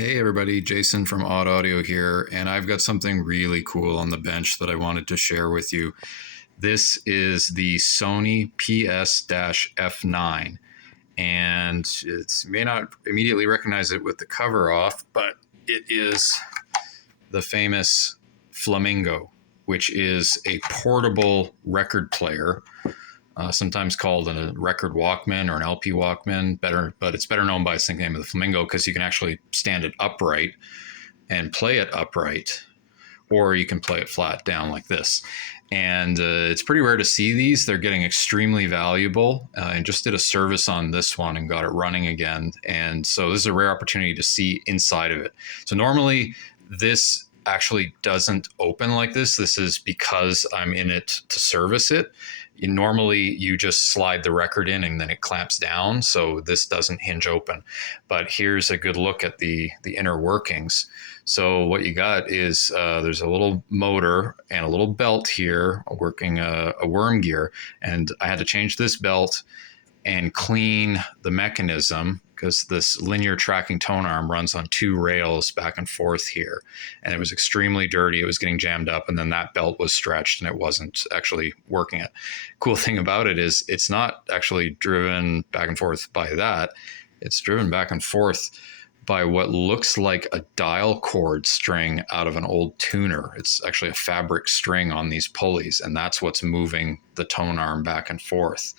Hey everybody, Jason from OddAudio here, and I've got something really cool on the bench that I wanted to share with you. This is the Sony PS-F9, and you may not immediately recognize it with the cover off, but it is the famous Flamingo, which is a portable record player, sometimes called a record Walkman or an LP Walkman, but it's better known by its nickname of the Flamingo because you can actually stand it upright and play it upright, or you can play it flat down like this. And it's pretty rare to see these. They're getting extremely valuable. And just did a service on this one and got it running again. And so this is a rare opportunity to see inside of it. So normally this actually doesn't open like this. This is because I'm in it to service it. Normally you just slide the record in and then it clamps down, so this doesn't hinge open. But here's a good look at the inner workings. So what you got is there's a little motor and a little belt here working a worm gear, and I had to change this belt and clean the mechanism because this linear tracking tone arm runs on two rails back and forth here, and it was extremely dirty. It was getting jammed up, and then that belt was stretched and it wasn't actually working it. Cool thing about it is it's not actually driven back and forth by that. It's driven back and forth by what looks like a dial cord string out of an old tuner. It's actually a fabric string on these pulleys, and that's what's moving the tone arm back and forth.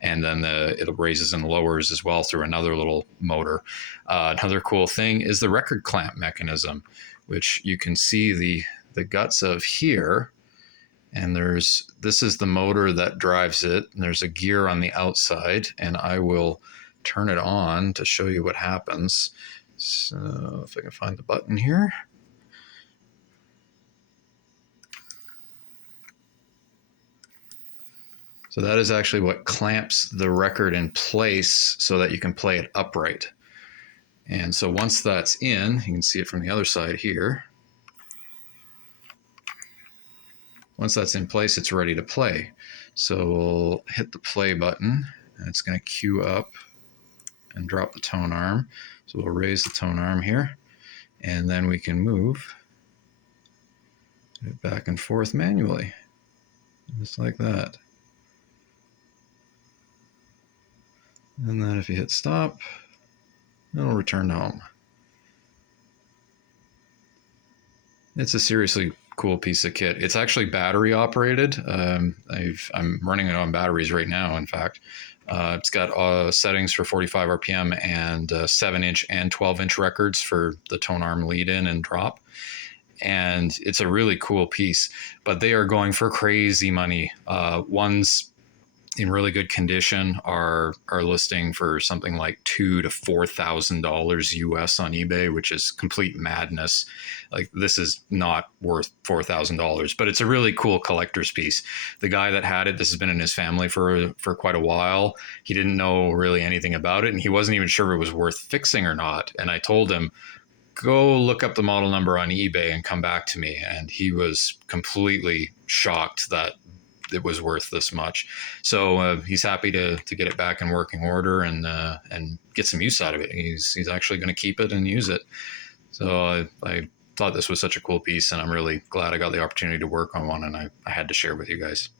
And then it raises and lowers as well through another little motor. Another cool thing is the record clamp mechanism, which you can see the guts of here. And this is the motor that drives it. And there's a gear on the outside, and I will turn it on to show you what happens. So if I can find the button here. So that is actually what clamps the record in place so that you can play it upright. And so once that's in, you can see it from the other side here. Once that's in place, it's ready to play. So we'll hit the play button, and it's going to queue up and drop the tone arm. So we'll raise the tone arm here, and then we can move it back and forth manually, just like that. And then if you hit stop, it'll return home. It's a seriously cool piece of kit. It's actually battery operated. I'm running it on batteries right now, in fact. It's got settings for 45 RPM and 7-inch and 12-inch records for the tone arm lead in and drop. And it's a really cool piece, but they are going for crazy money. Ones in really good condition are listing for something like $2,000 to $4,000 US on eBay, which is complete madness. Like, this is not worth $4,000, but it's a really cool collector's piece. The guy that had it, this has been in his family for quite a while. He didn't know really anything about it, and he wasn't even sure if it was worth fixing or not. And I told him, go look up the model number on eBay and come back to me. And he was completely shocked that it was worth this much. So he's happy to get it back in working order and get some use out of it. He's actually going to keep it and use it. So I thought this was such a cool piece, and I'm really glad I got the opportunity to work on one, and I had to share with you guys.